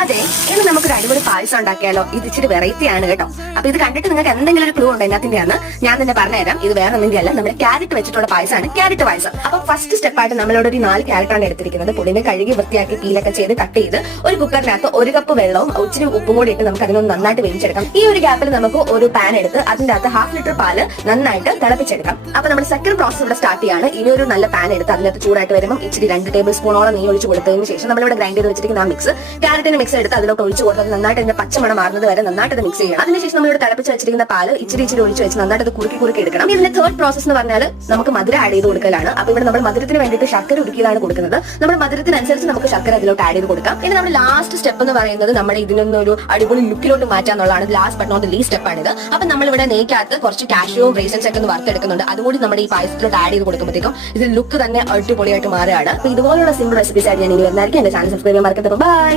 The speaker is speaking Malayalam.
അതെ, ഇനി നമുക്കൊരു അടിപൊളി പായസം ഉണ്ടാക്കിയാലോ? ഇത് ഇച്ചിരി വെറൈറ്റി ആണ് കേട്ടോ. അപ്പൊ ഇത് കണ്ടിട്ട് നിങ്ങൾക്ക് എന്തെങ്കിലും ഒരു ക്ലൂ ഉണ്ടോ ഇതിനകത്തിന്റെയാണ്? ഞാൻ തന്നെ പറഞ്ഞുതരാം. ഇത് വേറെ ഒന്നിന്റെ അല്ല, നമ്മുടെ ക്യാരറ്റ് വെച്ചിട്ടുള്ള പായസമാണ് ക്യാരറ്റ് പായസം. അപ്പൊ ഫസ്റ്റ് സ്റ്റെപ്പായിട്ട് നമ്മളോട് ഒരു 4 ക്യാരറ്റാണ് എടുത്തിരിക്കുന്നത്. പുളിനെ കഴുകി വൃത്തിയാക്കി പീലൊക്കെ ചെയ്ത് കട്ട് ചെയ്ത് ഒരു കുക്കറിനകത്ത് 1 കപ്പ് വെള്ളവും ഇച്ചിരി ഉപ്പും കൂടി ഇട്ട് നമുക്ക് അതിനൊന്ന് നന്നായിട്ട് വേവിച്ചെടുക്കാം. ഈ ഒരു ഗ്യാപ്പിൽ നമുക്ക് ഒരു പാൻ എടുത്ത് അതിന്റെ അകത്ത് 1/2 ലിറ്റർ പാല് നന്നായിട്ട് തിളപ്പിച്ചെടുക്കാം. അപ്പൊ നമ്മുടെ സെക്കൻഡ് പ്രോസസ് ഇവിടെ സ്റ്റാർട്ട് ചെയ്യാണ്. ഇനി ഒരു നല്ല പാൻ എടുത്ത് അതിനകത്ത് ചൂടായിട്ട് വരുമ്പോൾ ഇച്ചിരി 2 ടേബിൾ സ്പൂണോളം നെയ്യ് ഒഴിച്ച് കൊടുത്തതിന് ശേഷം നമ്മളിവിടെ ഗ്രൈൻഡ് ചെയ്ത് വെച്ചിരിക്കുന്ന ആ മിക്സ് ക്യാരറ്റിന് മിക്സ് എടുത്ത് അതിലോട്ട് ഒഴിച്ച് കൊടുത്തത് നന്നായിട്ട് അതിന്റെ പച്ചമണം മാറുന്നത് വരെ നന്നായിട്ട് മിക്സ് ചെയ്യണം. അതിനുശേഷം നമ്മളിവിടെ തിളപ്പിച്ച് വെച്ചിരിക്കുന്ന പാല് ഇച്ചിരി ഒഴിച്ച് വെച്ച് നന്നായിട്ട് കുറുക്കി എടുക്കണം. ഇതിന്റെ തേർഡ് പ്രോസസ് എന്ന് പറഞ്ഞാൽ നമുക്ക് മധുരം ആഡ് ചെയ്ത് കൊടുക്കലാണ്. അപ്പൊ ഇവിടെ നമ്മൾ മധുരത്തിന് വേണ്ടിയിട്ട് ശർക്കര ഉരുക്കിയതാണ് കൊടുക്കുന്നത്. നമ്മുടെ മധുരത്തിനനുസരിച്ച് നമുക്ക് ശർക്കര അതിലോട്ട് ആഡ് ചെയ്ത് കൊടുക്കാം. ഇനി നമ്മുടെ ലാസ്റ്റ് സ്റ്റെപ്പ് എന്ന് പറയുന്നത് നമ്മുടെ ഇതിനൊരു അടിപൊളി ലുക്കിലോട്ട് മാറ്റാന്നുള്ളതാണ്. Last but not the least step ആണിത്. അപ്പൊ നമ്മളിവിടെ നെയ്ക്കകത്ത് കുറച്ച് കാഷ്യൂവും റേസൻസ് ഒക്കെ ഒന്ന് വറുത്തെടുക്കുന്നുണ്ട്. അതുകൂടി നമ്മുടെ ഈ പായസത്തിലോട്ട് ആഡ് ചെയ്ത് കൊടുക്കുമ്പോഴത്തേക്കും ഇത് ലുക്ക് തന്നെ അടിപൊളിയായിട്ട് മാറുകയാണ്. അപ്പൊ ഇതുപോലുള്ള സിമ്പിൾ റെസിപ്പീസ് ആയിട്ട് ഞാൻ ഇനി വരുന്നതായിരിക്കും. എന്റെ ചാനൽ സബ്സ്ക്രൈബ് ചെയ്യാൻ മറക്കരുത്. ബൈ.